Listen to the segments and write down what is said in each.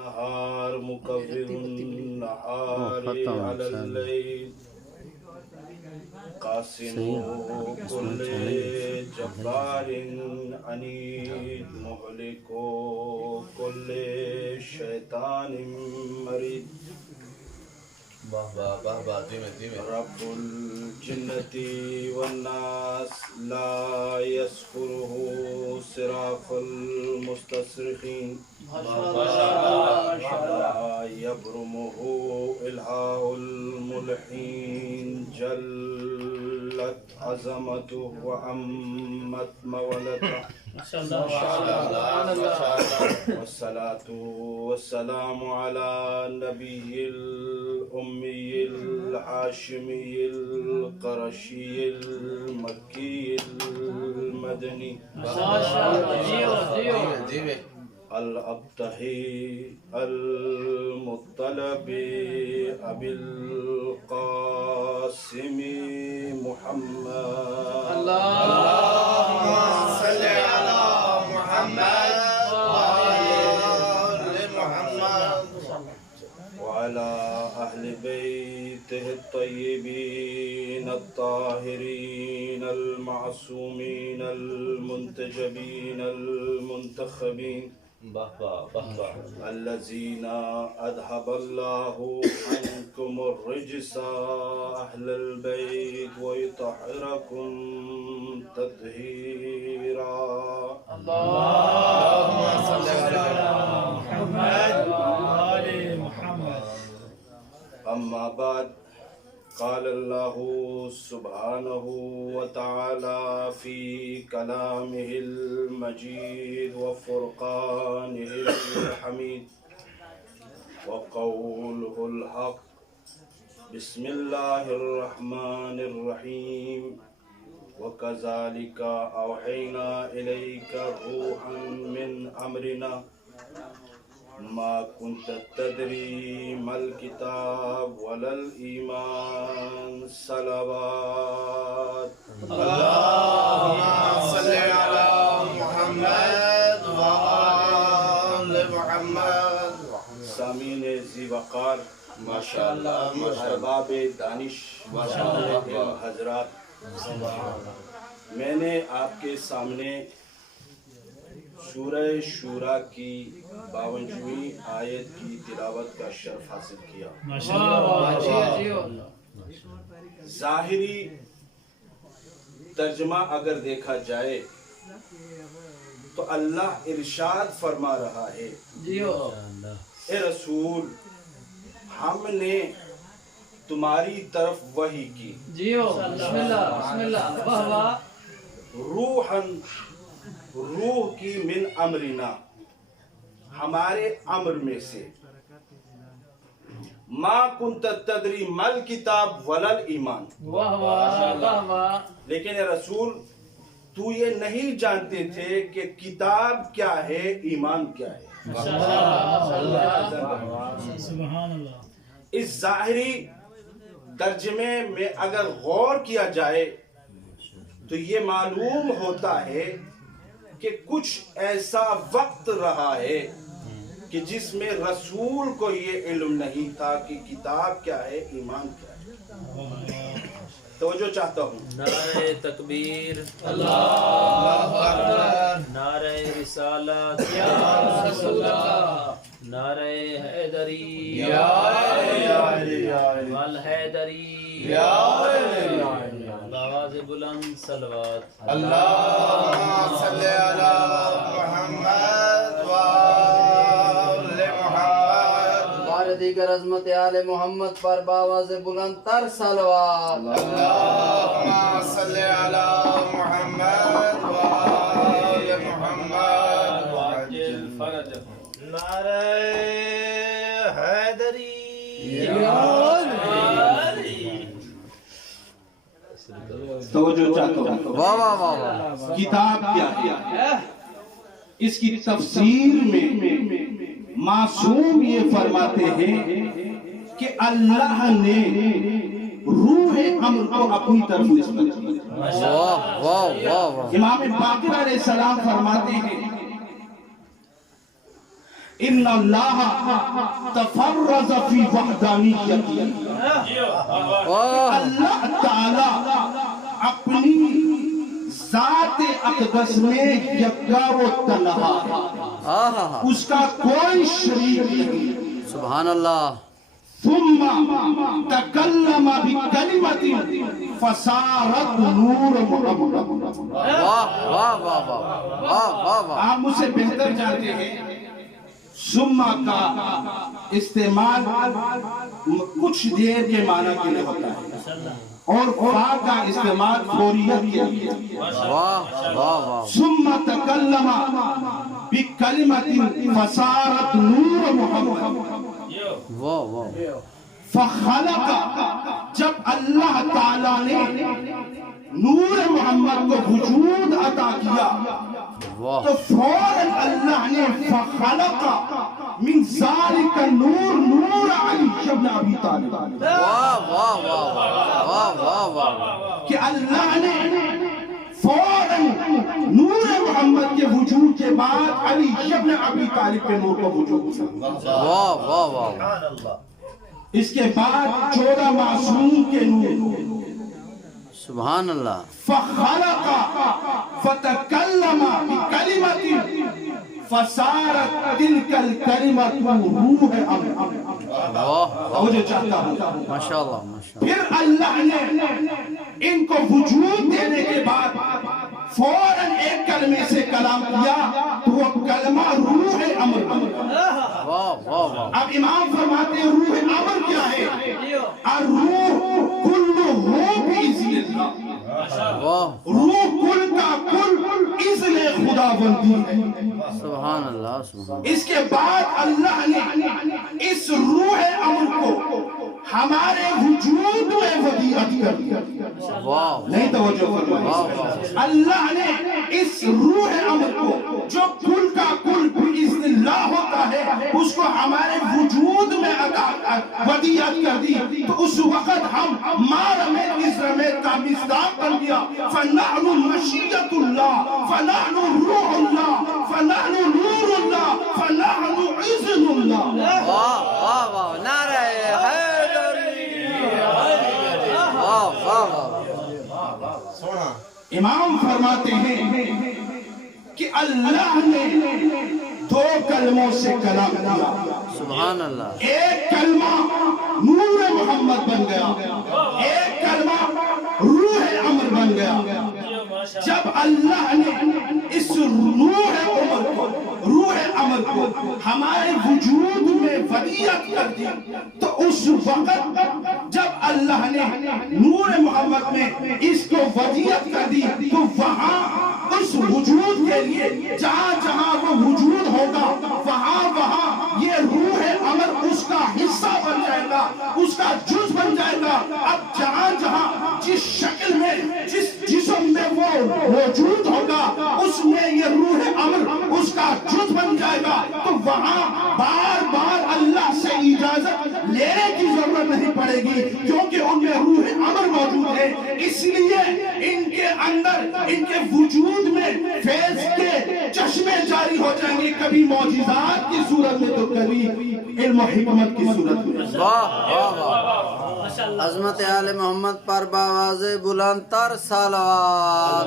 النهار مكور النهار على الليل قاسم كل جبار عنيد مهلك كل شيطان مريد رب الجنة والناس لا يسخره صراف المستصرخين لا يبرمه إلهاء الملحين جلت عظمته وعمت مولته والصلاة والسلام على النبي الأمي الهاشمي القرشي المكي المدني الأبطحي المطلب أبي القاسم محمد اللهم صل على محمد وآل محمد وعلى أهل بيته الطيبين الطاهرين المعصومين المنتجبين المنتخبين الذين أذهب الله عنكم الرجس أهل البيت ويطهركم تطهيرا اللهم صل على محمد وآل محمد. أما بعد قال الله سبحانه وتعالى في كلامه المجيد وفرقانه الحميد وقوله الحق بسم الله الرحمن الرحيم وكذلك أوحينا إليك روحا من أمرنا ما كنت تدري ما الكتاب ولا الإيمان صلوات اللهم صل على محمد وآل محمد. سامعین ذی وقار ماشاءاللہ ارباب دانش حضرات، میں نے آپ کے سامنے سورہ شورا کی 52ویں آیت کی تلاوت کا شرف حاصل کیا۔ ظاہری ترجمہ اگر دیکھا جائے تو اللہ ارشاد فرما رہا ہے، اے رسول ہم نے تمہاری طرف وحی کی روحاً، روح کی من امرنا، ہمارے امر میں سے، ما کنت تدری مل کتاب ولل ایمان، لیکن اے رسول تو یہ نہیں جانتے تھے کہ کتاب کیا ہے، ایمان کیا ہے۔ اس ظاہری ترجمے میں اگر غور کیا جائے تو یہ معلوم ہوتا ہے کہ کچھ ایسا وقت رہا ہے کہ جس میں رسول کو یہ علم نہیں تھا کہ کتاب کیا ہے، ایمان کیا ہے۔ توجہ چاہتا ہوں۔ نعرہ تکبیر، اللہ اکبر، نعرہ رسالت، یا رسول اللہ، نعرہ حیدری، یا علی والحیدری، یا علی، آواز بلند صلوات۔ اللہم صلی علی محمد وآل محمد۔ ہمارے دیگر عظمت آل محمد پر باواز بلند تر صلوات۔ اللہم صلی علی محمد وآل محمد وعجل فرجہم۔ نعرہ حیدری، توجہ چاہتا ہوں۔ واہ واہ واہ واہ۔ کتاب کیا ہے؟ اس کی تفسیر میں معصوم یہ فرماتے ہیں کہ اللہ نے روح امر کو اپنی طرف نسبت کی۔ واہ واہ واہ واہ۔ امام باقر علیہ السلام فرماتے ہیں ان اللہ تفرز فی وحدانیتی، واہ اللہ تعالی اپنی ذات اقدس میں یکا و تنہا ہے، آہا اس کا کوئی شریک نہیں۔ سبحان اللہ ثم تکلم بکلمت فصارت نور محمد۔ واہ واہ واہ واہ واہ واہ واہ آپ مجھ سے بہتر جانتے ہیں ثم کا استعمال کچھ دیر کے معنی کے لیے ہوتا ہے اور فا کا استعمال فوریت کے لیے۔ واہ واہ واہ ثم تکلم بکلمت فصارت نور محمد واہ واہ فخلق، جب اللہ تعالیٰ نے نور محمد کو وجود عطا کیا واہ تو فوراً اللہ نے فخلق من ذالک نور نور علی ابن ابی طالب، واہ واہ واہ واہ واہ واہ کہ اللہ نے فوراً نور محمد کے وجود کے بعد علی ابن ابی طالب کے نور کو وجود دیا۔ واہ واہ واہ اس کے بعد 14 معصوم کے نور، سبحان اللہ فخلق فتکلم بکلمت فصارت تلک الکلمت روح امر۔ واہ مجھے چاہتا ہوں ماشاءاللہ ماشاءاللہ پھر اللہ نے ان کو وجود دینے کے بعد فوراً ایک کلمے سے کلام کیا تو وہ کلمہ روح امر۔ واہ واہ واہ اب امام فرماتے ہیں روح امر کیا ہے؟ الروح کل ہو بإذن اللہ، واہ روح کل کا کل اذن خدا بندی ہے۔ سبحان اللہ سبحان اللہ اس کے بعد اللہ نے اس روح امر کو ہمارے وجود میں ودیعت کر دیا۔ واہ نہیں توجہ فرمائیے، اللہ نے اس روح امر کو جو کل کا کل باذن اللہ ہوتا ہے اس کو ہمارے وجود میں ودیعت کر دی تو اس وقت ہم مارمت اس رمیت کا مصداق بن گیا۔ فنحن مشیت اللہ، فنحن روح اللہ، فنحن نور اللہ، فنحن اذن اللہ۔ واہ واہ واہ نعرہ حیدری واہ واہ واہ امام فرماتے ہیں کہ اللہ نے 2 کلموں سے کلام کیا، سبحان اللہ ایک کلمہ نور محمد بن گیا، ایک کلمہ روح امر بن گیا۔ جب اللہ نے اس روح امر کو ہمارے وجود میں ودیعت کر دی تو اس وقت جب اللہ نے نور محمد میں اس کو ودیعت کر دی تو وہاں اس وجود کے لیے جہاں جہاں وہ وجود ہوگا وہاں یہ روح امر اس کا حصہ بن جائے گا، اس کا جز بن جائے گا۔ اب جہاں جہاں جس شکل میں جس جسم میں وہ موجود ہوگا اس میں یہ روح امر اس کا جز بن جائے گا تو وہاں بار بار اللہ سے اجازت لینے کی ضرورت نہیں پڑے گی کیونکہ ان میں روح امر موجود ہے۔ اس لیے ان کے اندر ان کے وجود میں فیض کے چشمے جاری ہو جائیں گے، کبھی معجزات کی صورت میں تو کبھی علم و حکمت کی صورت میں۔ واہ واہ واہ عظمت آل محمد پر باواز بلند تر صلوات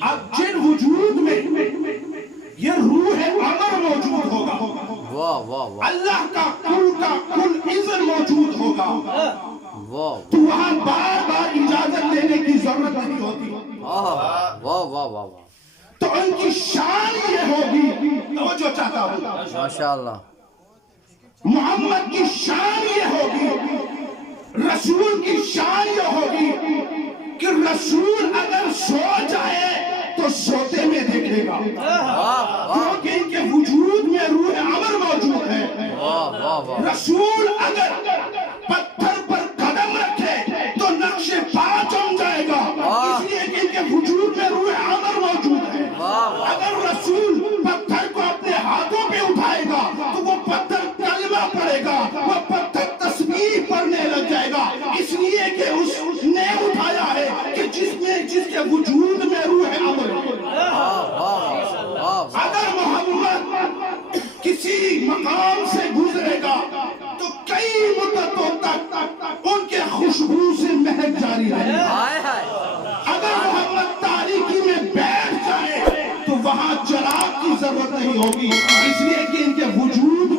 اب جن وجود میں یہ روح امر موجود ہوگا، واہ واہ واہ اللہ کا کل اذن موجود ہوگا واہ تو وہاں بار بار اجازت لینے کی ضرورت نہیں ہوتی واہ واہ واہ واہ تو ان کی شان یہ ہوگی، توجہ چاہتا ہوں، ماشاءاللہ محمد کی شان یہ ہوگی، رسول کی شان یہ ہوگی کہ رسول اگر سو جائے تو سوتے میں دیکھے گا کیونکہ ان کے وجود میں روح امر موجود ہے۔ واہ واہ واہ رسول اگر پتھر پر قدم رکھے تو نقش پا جم جائے گا، اس لیے کہ ان کے وجود میں روح امر موجود ہے۔ اگر رسول پتھر کو اپنے ہاتھوں پہ اٹھائے گا تو وہ پتھر کلمہ پڑھے گا، وہ پتھر تسبیح پڑھنے لگ جائے گا، اس لیے کہ اس نے اٹھایا جس کے وجود میں روح امر ہے۔ اگر محمد کسی مقام سے گزرے گا تو کئی مدتوں تک ان کے خوشبو سے مہک جاری رہے گا۔ اگر محمد تاریکی میں بیٹھ جائے تو وہاں چراغ کی ضرورت نہیں ہوگی، اس لیے کہ ان کے وجود